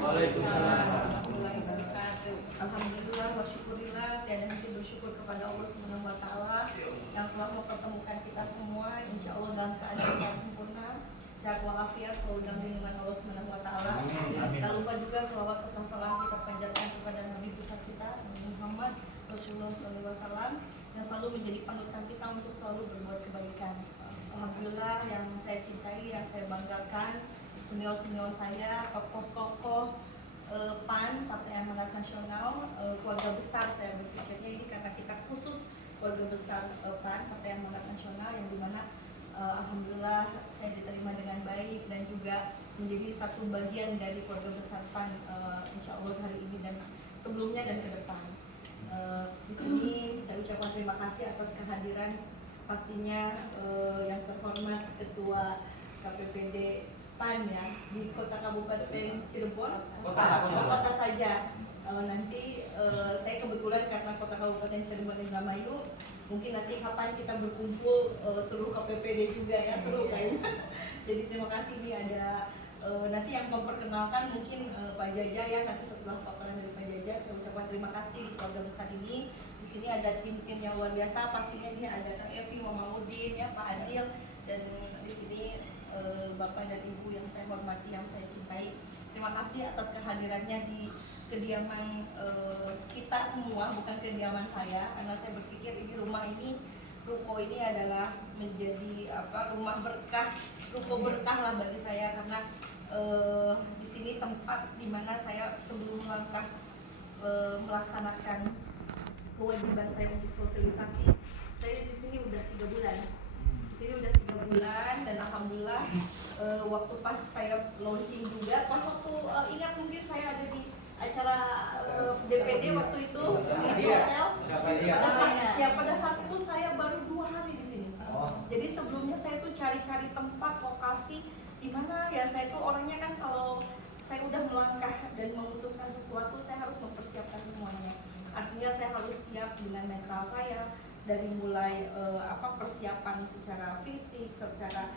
Waalaikumsalam. Alhamdulillah wa syukurillah, tiada henti bersyukur kepada Allah Subhanahu wa taala yang telah mempertemukan kita semua insya Allah dalam keadaan yang sempurna, sehat walafiat, selalu dalam lindungan Allah Subhanahu wa taala. Tak lupa juga selawat serta salam kita panjatkan kepada Nabi besar kita Nabi Muhammad Rasulullah SAW yang selalu menjadi panutan kita untuk selalu berbuat kebaikan. Alhamdulillah, yang saya cintai, yang saya banggakan, senior-senior saya, tokoh-tokoh PAN, Partai Amanat Nasional, keluarga besar saya berpikirnya ini karena kita khusus keluarga besar PAN, Partai Amanat Nasional yang dimana alhamdulillah saya diterima dengan baik dan juga menjadi satu bagian dari keluarga besar PAN insya Allah hari ini dan sebelumnya dan ke depan. Di sini saya ucapkan terima kasih atas kehadiran pastinya yang terhormat Ketua KPPD PAN ya di Kota Kabupaten Cirebon, kota saja. Nanti saya kebetulan karena Kota Kabupaten Cirebon Indramayu, mungkin nanti kapan kita berkumpul seluruh KPPD juga ya, seluruh kayaknya. Jadi terima kasih, ini ada nanti yang memperkenalkan mungkin Pak Jaja ya, nanti setelah paparan dari Pak Jaja saya ucapkan terima kasih di keluarga besar ini. Di sini ada tim-tim yang luar biasa, pastinya ini ada Kak Evi, Mama Udin ya, Pak Adil, dan di sini Bapak dan Ibu yang saya hormati, yang saya cintai. Terima kasih atas kehadirannya di kediaman kita semua, bukan kediaman saya, karena saya berpikir ini rumah ini, ruko ini adalah menjadi rumah berkah, ruko berkah lah bagi saya karena di sini tempat dimana saya sebelum melangkah melaksanakan kewajiban saya untuk sosialisasi. Saya di sini udah 3 bulan. Ini udah 3 bulan dan alhamdulillah waktu pas saya launching juga, pas waktu ingat mungkin saya ada di acara DPD waktu itu di hotel. Pada saat itu saya baru 2 hari di sini. Jadi sebelumnya saya tuh cari-cari tempat lokasi di mana ya, saya tuh orangnya kan kalau saya udah melangkah dan memutuskan sesuatu saya harus mempersiapkan semuanya. Artinya saya harus siap dengan mental saya, dari mulai persiapan secara fisik, secara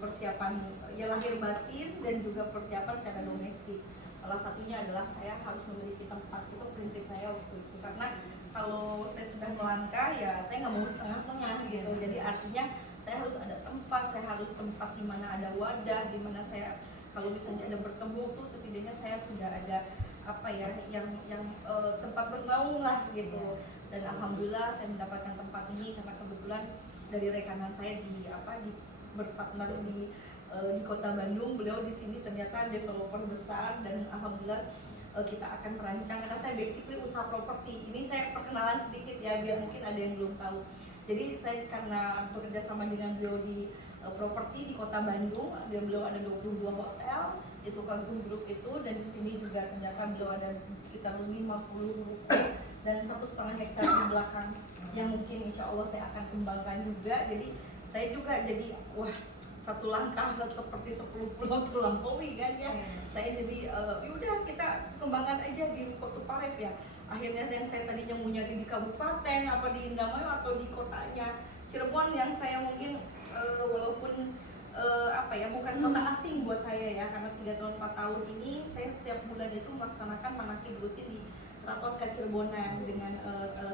persiapan ya lahir batin, dan juga persiapan secara domestik. Salah satunya adalah saya harus memiliki tempat, itu prinsip saya waktu itu. Karena kalau saya sudah melangkah ya saya nggak mau setengah-setengah gitu. Jadi artinya saya harus ada tempat, saya harus tempat di mana ada wadah, di mana saya kalau misalnya ada bertemu tuh setidaknya saya sudah ada yang tempat bernaung lah gitu. Dan alhamdulillah saya mendapatkan tempat ini karena kebetulan dari rekanan saya berpartner di Kota Bandung, beliau di sini ternyata developer besar dan alhamdulillah kita akan merancang, karena saya basically usaha properti. Ini saya perkenalan sedikit ya biar mungkin ada yang belum tahu. Jadi saya karena bekerja sama dengan beliau di properti di Kota Bandung, dan beliau ada 22 hotel itu Kagum Group itu, dan di sini juga ternyata beliau ada sekitar 50 ruko dan 1,5 hektar di belakang yang mungkin insya Allah saya akan kembangkan juga. Jadi saya juga jadi satu langkah seperti 10 pulau terlampaui kan ya. Saya jadi yaudah kita kembangkan aja di Kota Paref ya. Akhirnya yang saya tadinya mau nyari di kabupaten di Indramayu atau di kotanya Cirebon, yang saya mungkin walaupun bukan kota asing buat saya ya, karena 3 tahun 4 tahun ini saya tiap bulan itu melaksanakan manakib rutin di Keraton Kacirebonan dengan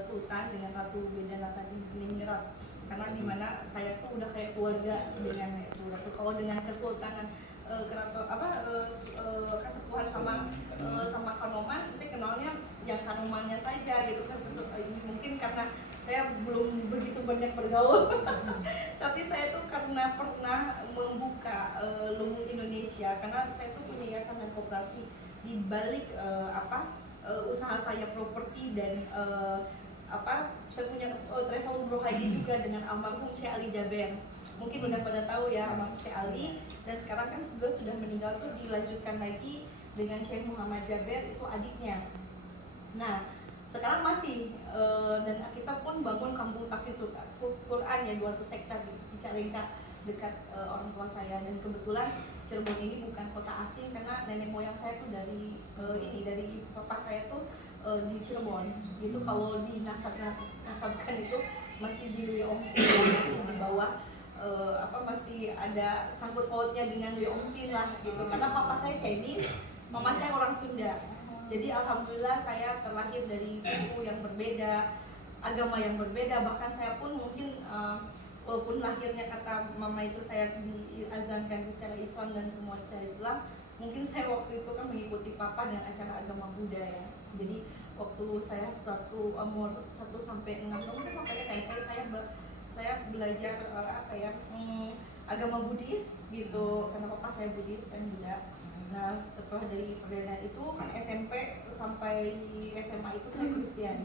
Sultan, dengan Ratu Bedanata di Ningrat, karena dimana saya tuh udah kayak keluarga dengan itu. Kalau dengan Kesultanan Keraton Kasepuhan sama Kanoman, itu kenalnya yang Kanomannya saja gitu kan. Mungkin karena saya belum begitu banyak bergaul tapi saya tuh karena pernah membuka Lumbung Indonesia, karena saya tuh punya yayasan dan koperasi di balik usaha saya properti dan saya punya travel umroh haji juga dengan almarhum Syekh Ali Jaber. Mungkin udah pada tahu ya almarhum Syekh Ali, dan sekarang kan sudah meninggal tuh dilanjutkan lagi dengan Syekh Muhammad Jaber, itu adiknya. Nah sekarang masih dan kita pun bangun kampung tahfiz Quran ya 200 hektar di Cicalengka dekat orang tua saya. Dan kebetulan Cirebon ini bukan kota asing karena nenek moyang saya tuh dari papa saya tuh di Cirebon gitu. Kalau dinasabkan itu masih di Leongpin, masih di bawah masih ada sangkut pautnya dengan Leongpin lah gitu, karena papa saya Chinese Mama saya orang Sunda. Jadi alhamdulillah saya terlahir dari suku yang berbeda, agama yang berbeda. Bahkan saya pun mungkin walaupun lahirnya kata mama itu saya diazankan secara Islam dan semua secara Islam, mungkin saya waktu itu kan mengikuti papa dengan acara agama Buddha ya. Jadi waktu saya umur 1 sampai 6 tahun sampai SMP saya belajar agama Buddhis gitu, karena papa saya Buddhis kan Buddha. Nah setelah dari perbedaan itu kan SMP sampai SMA itu saya Kristen.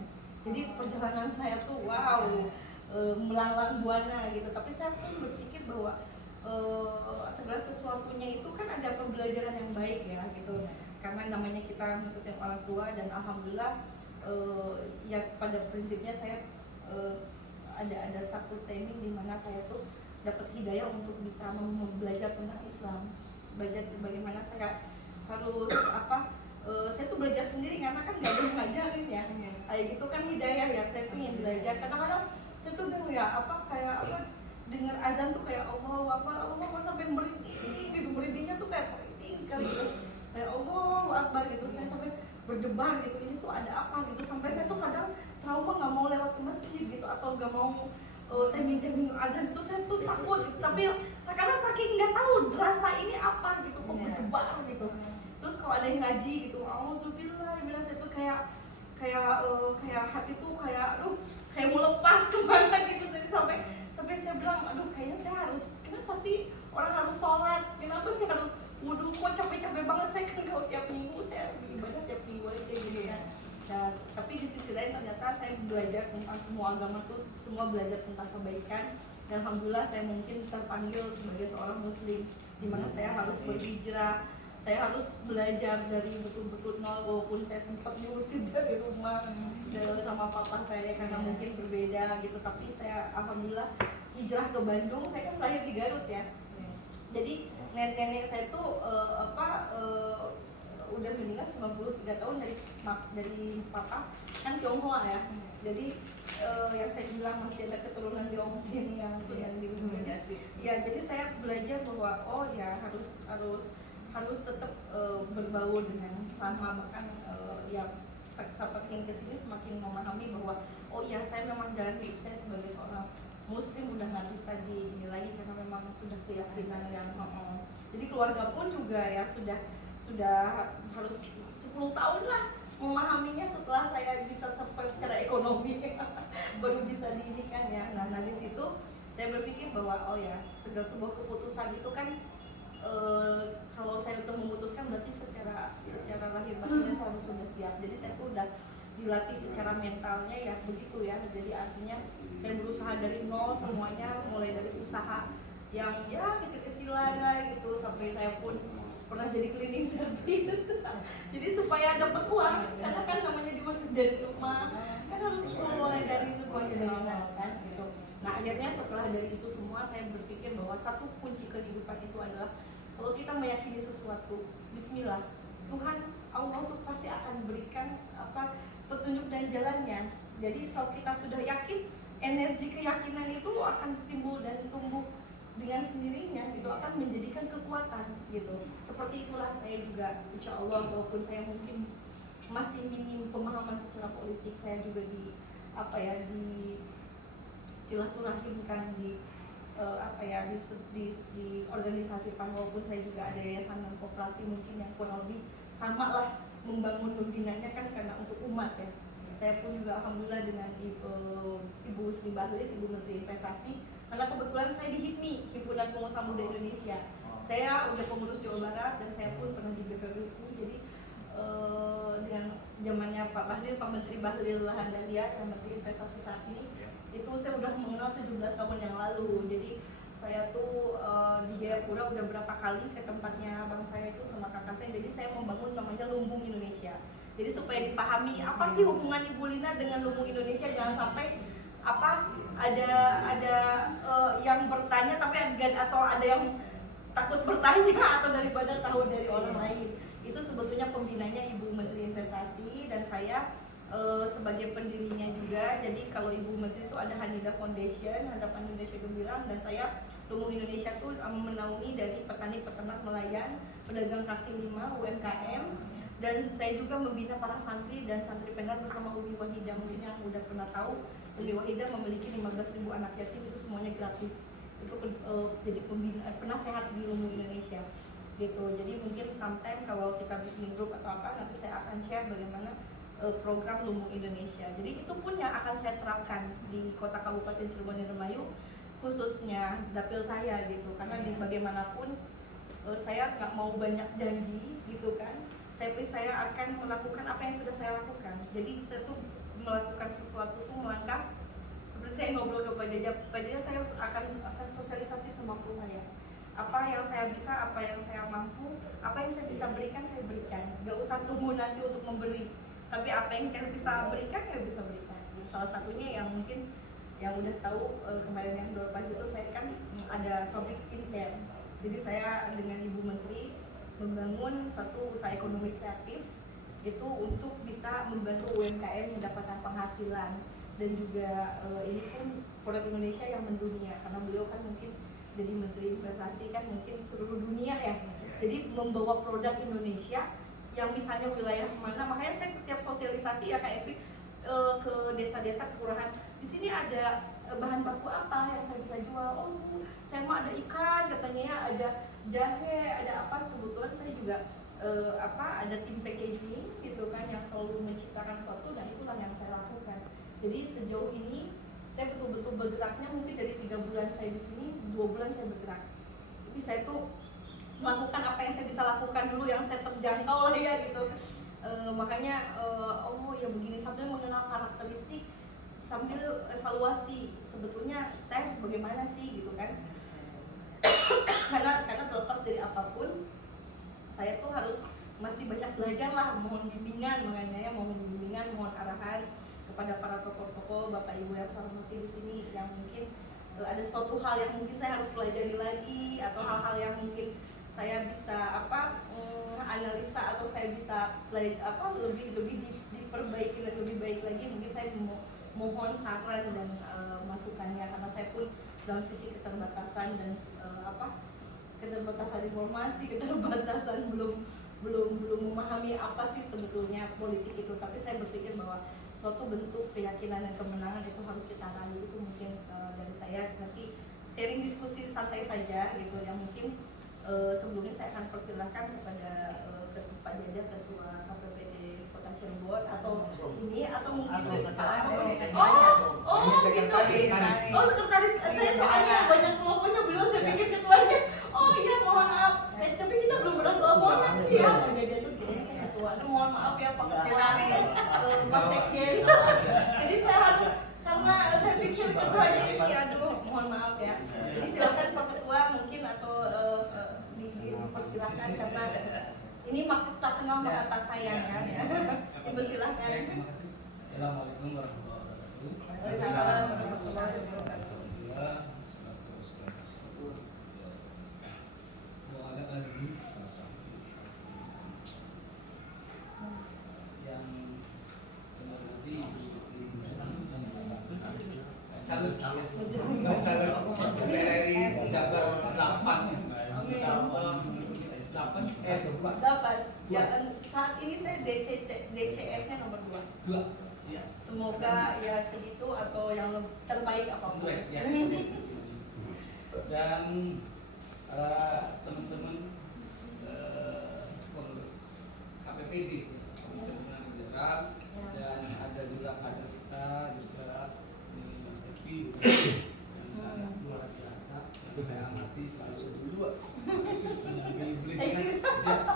Jadi perjalanan saya tuh melanglang buana gitu. Tapi saya pun berpikir bahwa segala sesuatunya itu kan ada pembelajaran yang baik ya gitu. Karena namanya kita ngikutin orang tua, dan alhamdulillah ya pada prinsipnya saya ada satu training di mana saya tuh dapat hidayah untuk bisa belajar tentang Islam. Belajar bagaimana saya harus saya tuh belajar sendiri karena kan nggak ada yang ngajarin ya. Kayak gitu kan hidayah ya, saya pengen belajar. Kadang-kadang saya tuh dengar azan tuh kayak Allahu Akbar sampai merinding gitu, merindingnya tuh kayak merinding sekali gitu. Kayak Allahu Akbar gitu, saya sampai berdebar gitu, ini tuh ada apa gitu. Sampai saya tuh kadang trauma, nggak mau lewat ke masjid gitu, atau nggak mau timing azan itu, saya tuh takut gitu. Tapi karena saking nggak tahu rasa ini apa gitu, kok berdebar gitu. Terus kalau ada yang ngaji gitu, auzubillah, saya tuh kayak hati tuh kayak mau lepas kemana gitu. Jadi sampai saya bilang, kayaknya saya harus, kenapa sih orang harus sholat, kenapa sih harus wudhu, kok capek-capek banget. Saya kan kalau tiap minggu saya beribadah tiap minggu aja gitu kan. Nah, tapi di sisi lain ternyata saya belajar tentang semua agama tuh, semua belajar tentang kebaikan. Dan alhamdulillah saya mungkin terpanggil sebagai seorang muslim, di mana saya harus berhijrah, saya harus belajar dari betul-betul nol. Walaupun saya sempat diusir dari rumah sama papa saya karena mungkin berbeda gitu, tapi saya alhamdulillah hijrah ke Bandung. Saya kan lahir di Garut ya, jadi nenek saya tuh udah meninggal 93 tahun dari papa kan Tionghoa ya. Jadi yang saya bilang masih ada keturunan Tionghoa yang di dunia ya. Jadi saya belajar bahwa harus tetap berbaur dengan sama. Bahkan semakin kesini semakin memahami bahwa saya memang jalan hidup saya sebagai seorang muslim udah nggak bisa dinilai karena memang sudah keyakinan yang jadi keluarga pun juga ya sudah harus 10 tahun lah memahaminya setelah saya bisa sampai secara ekonomi baru bisa diinikan ya. Nah di situ saya berpikir bahwa segala sebuah keputusan itu kan kalau saya untuk memutuskan berarti secara lahir batinnya saya harus sudah siap. Jadi saya tuh udah dilatih secara mentalnya ya begitu ya. Jadi artinya saya berusaha dari nol semuanya, mulai dari usaha yang ya kecil-kecilan lah gitu, sampai saya pun pernah jadi cleaning service. Jadi supaya dapat uang, karena kan namanya dibuat dari rumah kan harus mulai dari sebuah jaringan kan gitu. Nah akhirnya setelah dari itu semua saya berpikir bahwa satu kunci kehidupan itu adalah kalau kita meyakini sesuatu, bismillah, Tuhan Allah tuh pasti akan berikan petunjuk dan jalannya. Jadi kalau kita sudah yakin, energi keyakinan itu akan timbul dan tumbuh dengan sendirinya, itu akan menjadikan kekuatan gitu. Seperti itulah saya juga, insya Allah, walaupun saya mungkin masih minim pemahaman secara politik, saya juga di silaturahimkan di organisasi PAN, walaupun saya juga ada yayasan dan koperasi mungkin yang kurang lebih sama lah membinanya kan karena untuk umat ya. Saya pun juga alhamdulillah dengan Ibu Sri Bahlil, Ibu Menteri Investasi, karena kebetulan saya di HIPMI, Himpunan Pengusaha Muda Indonesia. Saya udah pengurus Jawa Barat dan saya pun pernah di BPWI. Jadi dengan zamannya Pak Bahlil, Pak Menteri Bahlil Lahadalia, yang Menteri Investasi saat ini, itu saya udah mengenal 17 tahun yang lalu. Jadi saya tuh di Jayapura udah berapa kali ke tempatnya abang saya itu sama kakak saya. Jadi saya membangun namanya Lumbung Indonesia. Jadi supaya dipahami apa sih hubungan Ibu Lina dengan Lumbung Indonesia, jangan sampai ada yang bertanya tapi atau ada yang takut bertanya atau daripada tahu dari orang lain. Itu sebetulnya pembinanya Ibu Menteri Investasi, dan saya sebagai pendirinya juga. Jadi kalau Ibu Menteri itu ada Hanida Foundation, Harapan Indonesia Gemilang, dan saya Lumbung Indonesia itu menaungi dari petani, peternak, nelayan, pedagang kaki lima, UMKM, dan saya juga membina para santri dan santripreneur bersama Umi Wahidah. Mungkin yang udah pernah tahu, Umi Wahidah memiliki 15.000 anak yatim, itu semuanya gratis. Itu jadi pembina, penasehat di Lumbung Indonesia gitu. Jadi mungkin sometime kalau kita bikin grup atau apa, nanti saya akan share bagaimana program Lumbung Indonesia. Jadi itu pun yang akan saya terapkan di Kota Kabupaten Cirebon Indramayu, khususnya dapil saya gitu. Karena di bagaimanapun saya nggak mau banyak janji gitu kan. Saya akan melakukan apa yang sudah saya lakukan. Jadi saya tuh melakukan sesuatu tuh melangkah seperti saya ngobrol ke Pak Jaja saya akan sosialisasi semampu saya. Apa yang saya bisa, apa yang saya mampu, apa yang saya bisa berikan, saya berikan. Gak usah tunggu nanti untuk memberi, tapi apa yang saya bisa berikan, ya bisa berikan. Salah satunya yang mungkin yang udah tahu kemarin yang door prize itu saya kan ada pabrik skincare. Jadi saya dengan Ibu Menteri membangun suatu usaha ekonomi kreatif itu untuk bisa membantu UMKM mendapatkan penghasilan, dan juga ini pun produk Indonesia yang mendunia, karena beliau kan mungkin jadi Menteri Investasi kan mungkin seluruh dunia ya. Jadi membawa produk Indonesia yang misalnya wilayah mana, makanya saya setiap sosialisasi ya Kak Evi ke desa-desa kelurahan, di sini ada bahan baku apa yang saya bisa jual. Oh Bu, saya mau ada ikan katanya ya, ada jahe, ada apa. Kebetulan saya juga ada tim packaging gitu kan yang selalu menciptakan sesuatu, dan itulah yang saya lakukan. Jadi sejauh ini saya betul-betul bergeraknya mungkin dari 3 bulan saya di sini, 2 bulan saya bergerak. Jadi saya tuh melakukan apa yang saya bisa lakukan dulu, yang saya terjangkau lah ya gitu. Makanya oh ya begini, sambil mengenal karakteristik, sambil evaluasi sebetulnya saya harus bagaimana sih gitu kan. karena terlepas dari apapun, saya tuh harus masih banyak belajar lah, mohon bimbingan, makanya ya mohon bimbingan, mohon arahan kepada para tokoh-tokoh, Bapak Ibu yang saya hormati di sini, yang mungkin ada suatu hal yang mungkin saya harus pelajari lagi, atau hal-hal yang mungkin saya bisa analisa, atau saya bisa lebih diperbaiki dan lebih baik lagi. Mungkin saya mohon saran dan masukannya, karena saya pun dalam sisi keterbatasan dan keterbatasan informasi, keterbatasan belum memahami apa sih sebetulnya politik itu. Tapi saya berpikir bahwa suatu bentuk keyakinan dan kemenangan itu harus kita raih. Itu mungkin dari saya, nanti sharing diskusi santai saja gitu, yang mungkin sebelumnya saya akan persilahkan kepada Pak Jaja, Ketua KPPD Kota Cirebon, atau ini, atau mungkin sekretaris saya, soalnya banyak teleponnya beliau, saya pikir ketuanya. Oh iya, mohon maaf, tapi kita belum pernah teleponan sih ya Pak Jaja, itu sebelumnya ketua. Mohon maaf ya Pak Ketua, Pak Sekjen. Jadi saya harus, karena saya pikir ketuanya ini, aduh mohon maaf ya. Jadi silakan Pak Ketua mungkin, atau dipersilakan, karena ini tak kenal maka tak sayang kan. Ibu silakan. Terima kasih. Assalamualaikum warahmatullahi wabarakatuh. Waalaikumsalam warahmatullahi wabarakatuh. Dapat. Ya, saat ini saya DCS-nya nomor 2. Ya. Semoga ya segitu atau yang terbaik apapun. Ya. Dan teman-teman pengurus KPPD, Kabupaten Daerah, dan ada juga kader kita juga Mas Epi, yang sangat luar biasa, yang saya amati selalu dua.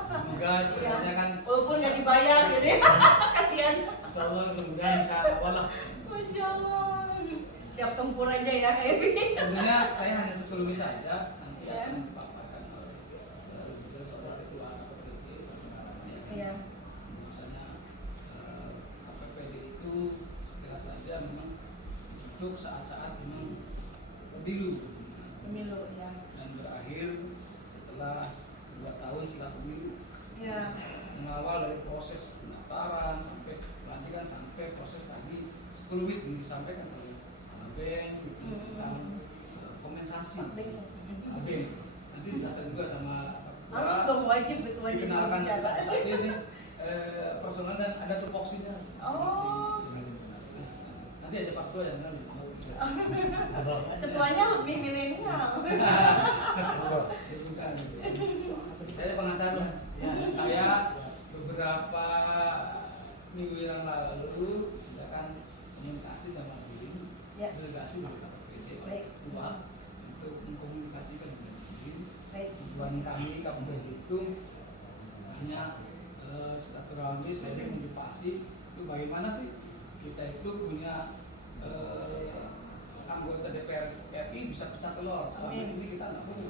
Semoga sebenarnya kan walaupun nggak dibayar gitu, kasihan. Insya Allah kemudian bisa awal lah. Masya Allah, siap tempur aja ya Evi. Sebenarnya saya hanya sekelumit saja, nanti akan dipaparkan oleh seorang ketua KPPD. Iya. Misalnya KPPD itu segera saja memang hidup saat-saat memang pemilu Ya. dan berakhir setelah 2 tahun setelah pemilu. Ya. Mengawal dari proses pendaftaran sampai nanti kan sampai proses tadi 10 WIT disampaikan oleh Abeng tentang kompensasi Abeng nanti dikasih juga sama harus dong wajib dikenalkan satu ini personal dan ada tupoksinya. Oh. Nanti ada Pak Ketua yang nanti. Ketuanya lebih milenial. Bukan. Saya pengantar saya beberapa minggu yang lalu sedangkan komunikasi sama BIN, delegasi dari KPPD dua untuk mengkomunikasikan dengan BIN. Tujuan kami Kabupaten Belitung hanya silaturahmi, sharing, motivasi itu bagaimana sih kita itu punya anggota DPR RI bisa pecah telur. Selama ini kita nggak punya.